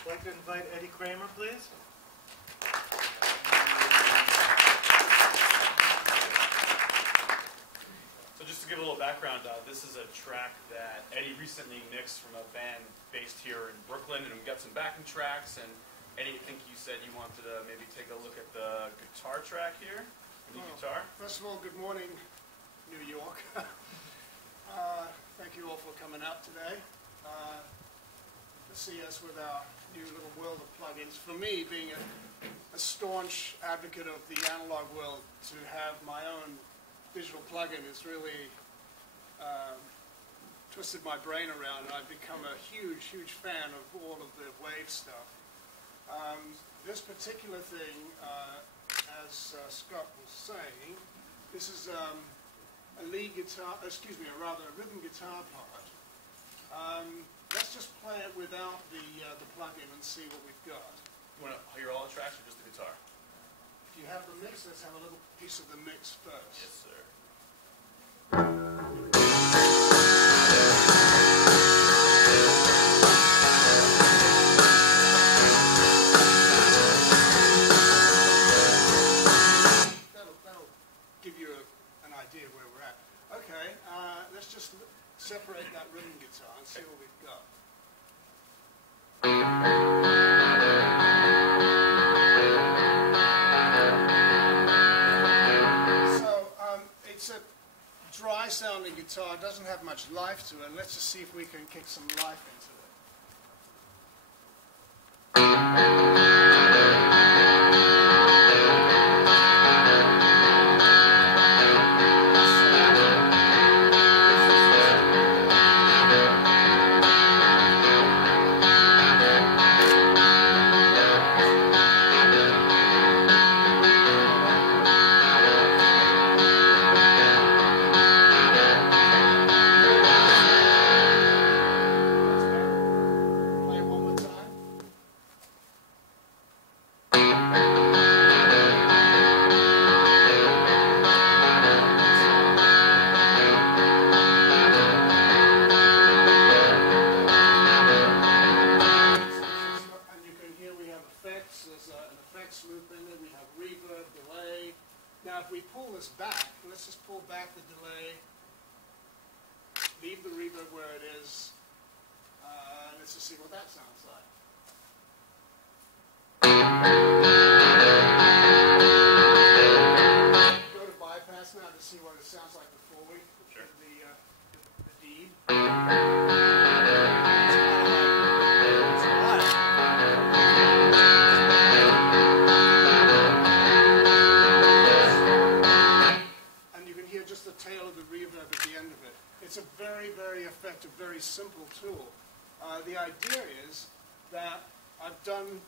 I'd like to invite Eddie KRAMER, please. So just to give a little background, this is a track that Eddie recently mixed from a band based here in Brooklyn, and we got some backing tracks. And Eddie, I think you said you wanted to maybe take a look at the guitar track here. Guitar. First of all, good morning, New York. Thank you all for coming out today to see us with our new little world of plugins. For me, being a staunch advocate of the analog world, to have my own digital plugin has really twisted my brain around, and I've become a huge, huge fan of all of the wave stuff. This particular thing, as Scott was saying, this is a lead guitar, excuse me, a rhythm guitar part. Let's just play it without the plug-in and see what we've got. You want to hear all the tracks or just the guitar? If you have the mix, let's have a little piece of the mix first. Yes, sir. That'll give you an idea where we're at. Okay, let's just separate that rhythm guitar and see what we've got. So it's a dry sounding guitar, it doesn't have much life to it. Let's just see if we can kick some life into it. Now if we pull this back, let's just pull back the delay, leave the reverb where it is, let's just see what that sounds like. Go to bypass now to see what it sounds like before we Sure. the deed. Just the tail of the reverb at the end of it. It's a very, very effective, very simple tool. The idea is that I've done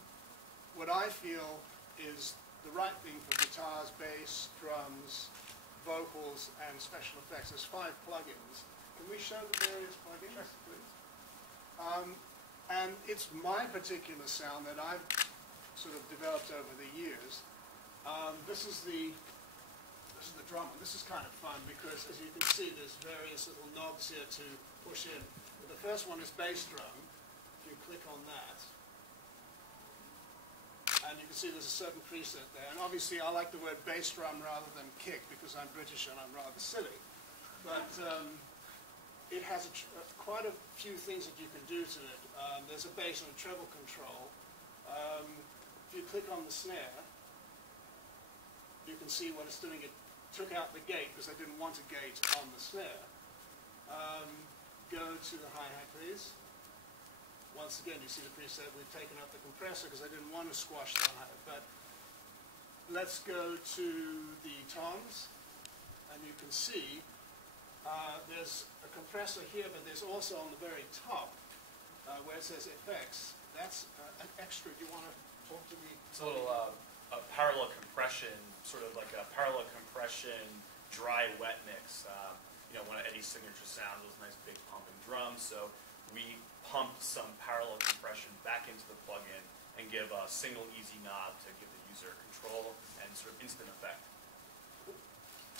what I feel is the right thing for guitars, bass, drums, vocals, and special effects. There's 5 plugins. Can we show the various plugins, please? And it's my particular sound that I've sort of developed over the years. This is the drum. This is kind of fun because, as you can see, there's various little knobs here to push in. But the first one is bass drum. If you click on that, and you can see there's a certain preset there. And obviously, I like the word bass drum rather than kick because I'm British and I'm rather silly. But it has quite a few things that you can do to it. There's a bass and a treble control. If you click on the snare, you can see what it's doing. It took out the gate because I didn't want a gate on the snare. Go to the hi-hat, please. Once again, you see the preset. We've taken out the compressor because I didn't want to squash the hi-hat. But let's go to the toms, and you can see there's a compressor here, but there's also on the very top where it says effects. That's an extra. Do you want to talk to me? It's a little a parallel compression, sort of like a parallel compression dry wet mix. You know, one of Eddie's signature sounds was nice big pumping drums, so we pumped some parallel compression back into the plugin and give a single easy knob to give the user control and sort of instant effect.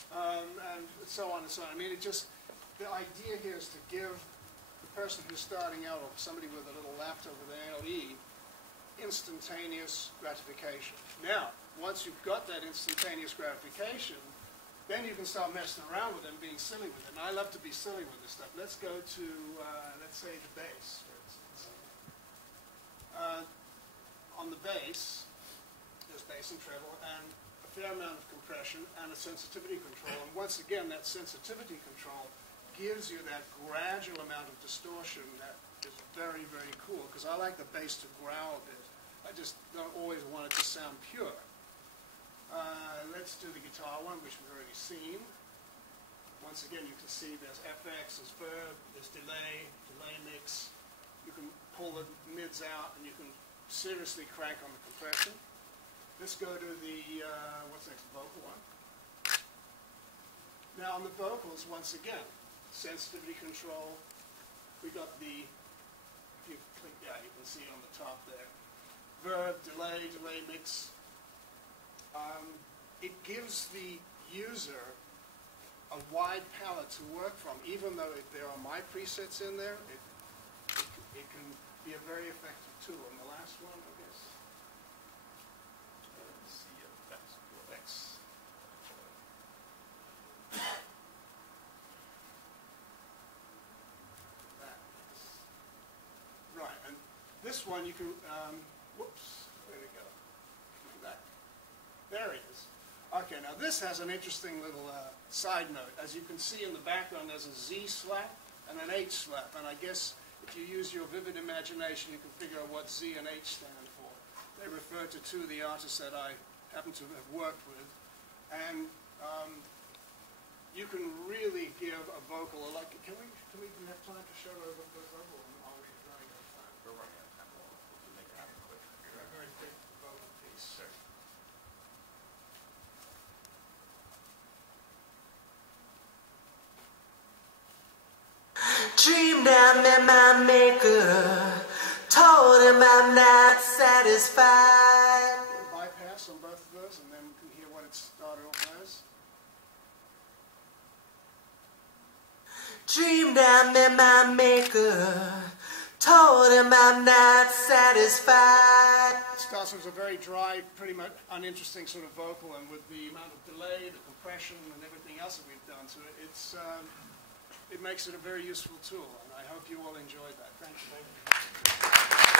And so on and so on. I mean, the idea here is to give the person who's starting out, or somebody with a little laptop with an LE, instantaneous gratification. Now, once you've got that instantaneous gratification, then you can start messing around with it and being silly with it. And I love to be silly with this stuff. Let's go to, let's say, the bass, for instance. On the bass, there's bass and treble, and a fair amount of compression and a sensitivity control. And once again, that sensitivity control gives you that gradual amount of distortion that is very, very cool, because I like the bass to growl a bit. I just don't always want it to sound pure. Let's do the guitar one, which we've already seen. Once again, you can see there's FX, there's verb, there's delay, delay mix. You can pull the mids out, and you can seriously crank on the compression. Let's go to the, what's next, vocal one. Now on the vocals, once again, sensitivity control. We got the, if you click, yeah, you can see it on the top there. Verb, delay, delay mix. It gives the user a wide palette to work from. Even though there are my presets in there, it can be a very effective tool. And the last one, I guess. Effects. Right, and this one you can, whoops, there we go. There it is. Okay, now this has an interesting little side note. As you can see in the background, there's a Z slap and an H slap. And I guess if you use your vivid imagination, you can figure out what Z and H stand for. They refer to two of the artists that I happen to have worked with. And you can really give a vocal, like, can we have time to show the vocal? Or are we running out of time? We're running out of time. We'll make it happen quick. A very quick vocal piece. Sure. Dreamed I met my maker, told him I'm not satisfied. Bypass on both of those, and then we can hear what it started off as. Dreamed I met my maker, told him I'm not satisfied. It starts with a very dry, pretty much uninteresting sort of vocal, and with the amount of delay, the compression, and everything else that we've done to it, it makes it a very useful tool, and I hope you all enjoyed that. Thank you.